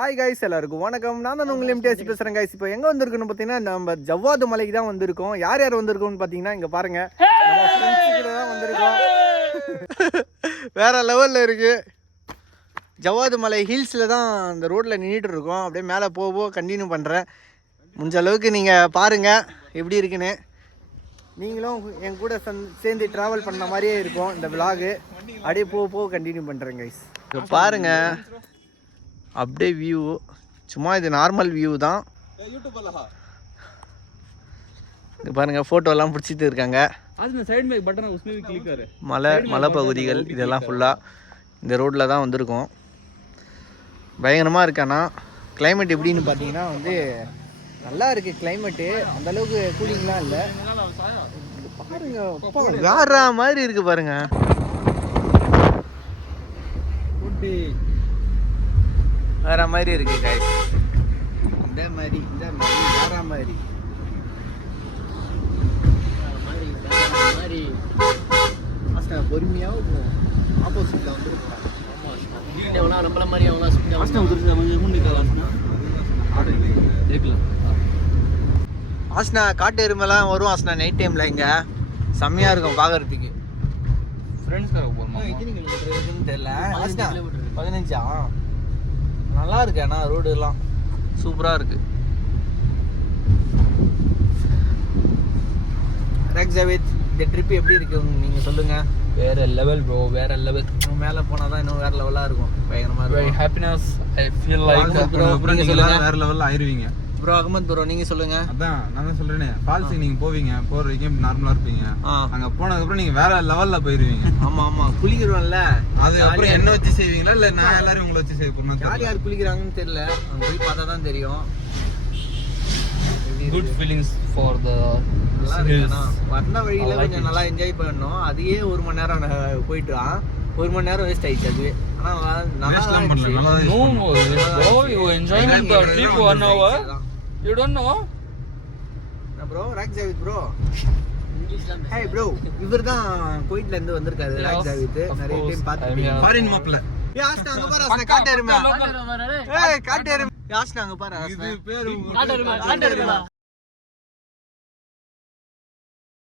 Hi guys, எல்லாருக்கும் வணக்கம். நான் தான் உங்கள் எம்டிஎஸ் பேசுகிறேன் கைஸ். இப்போ எங்கே வந்திருக்குன்னு பார்த்தீங்கன்னா நம்ம ஜவ்வாது மலைக்கு தான் வந்திருக்கோம். யார் யார் வந்திருக்கோம்னு பார்த்தீங்கன்னா இங்கே பாருங்கள், நம்ம ஃப்ரெண்ட்ஸ் கூட தான் வந்திருக்கோம். வேறு லெவலில் இருக்குது. ஜவ்வாது மலை ஹில்ஸில் தான் அந்த ரோட்டில் நின்றுட்டு இருக்கோம். அப்படியே மேலே போக கண்டினியூ பண்ணுறேன். முடிஞ்ச அளவுக்கு நீங்கள் பாருங்கள் எப்படி இருக்குன்னு. நீங்களும் என் கூட சேர்ந்து ட்ராவல் பண்ண மாதிரியே இருக்கும் இந்த விலாகு. அப்படியே போக கண்டினியூ பண்ணுறேன் கைஸ். இப்போ பாருங்கள், அப்படியே வியூ சும்மா இது நார்மல் வியூ தான். இங்கே பாருங்கள், ஃபோட்டோலாம் பிடிச்சிட்டு இருக்காங்க. மலை பகுதிகள் இதெல்லாம் ஃபுல்லாக இந்த ரோட்டில் தான் வந்திருக்கோம். பயங்கரமாக இருக்கானா. கிளைமேட் எப்படின்னு பார்த்தீங்கன்னா நல்லா இருக்குது கிளைமேட்டு. அந்தளவுக்கு கூலிங்லாம் இல்லை. பாருங்க, வேற மாதிரி இருக்குது பாருங்க. வேற மாதிரி இருக்கு கைஸ். இந்த மாதிரி வேற மாதிரி பொறுமையாக ஆப்போசிட்ல ஆஸ்னா காட்டு எருமெல்லாம் வரும். ஆஸ்னா நைட் டைம்ல இங்க செம்மையா இருக்கும் பாக்குறதுக்கு. தெரியல. 15 நல்லா இருக்கு. ஆனால் ரோடு எல்லாம் சூப்பராக இருக்கு. ரக் ஜாவேத், இந்த ட்ரிப் எப்படி இருக்கு நீங்கள் சொல்லுங்கள். வேற லெவல் ப்ரோ, வேற லெவல். மேலே போனால் தான் இன்னும் வேற லெவலாக இருக்கும். பயங்கரமாக இருக்கும். Happiness I feel like bro. நீங்கள் சொல்லுங்கள். வேற லெவலில் ஆயிருவீங்க ப்ரோ. அகமத் ப்ரோ, நீங்கள் சொல்லுங்கள். அதான் நான் தான் சொல்கிறேனே, ஃபால்ஸுக்கு நீங்கள் போவீங்க, போகிற வரைக்கும் நார்மலாக இருப்பீங்க. அங்கே போனதுக்கப்புறம் நீங்கள் வேற லெவலில் போயிடுவீங்க. ஆமாம், குளிக்கிறோம்ல. அதுக்கப்புறம் என்ன வச்சு செய்வீங்களா இல்லை நான் எல்லாரும் உங்களை வச்சு செய்ய போறேன். யார் குளிக்கிறாங்கன்னு தெரியல. அங்கே போய் பார்த்தா தான் தெரியும். குட் ஃபீலிங்ஸ் ஃபார் த வந்த வழியில் கொஞ்சம் நல்லா என்ஜாய் பண்ணோம். அதையே 1 மணி நேரம் போயிட்டு 1 மணி நேரம் வேஸ்ட் ஆயிடுச்சு. அதுவே ஆனால் நல்லா you don't know bro. Rock Javid bro. Hey bro, இவர் தான் குவைட்ல இருந்து வந்திருக்காரு. ராக் ஜாவித் நிறைய டைம் பார்த்துருப்பீங்க. ஃபாரின் மாப்ல. யாஸ்னா அங்க பாரு. ஆஸ்னா காட்டு எருமை. ஏய் காட்டு எருமை. யாஸ்னா அங்க பாரு. இது பேரு காட்டு எருமை.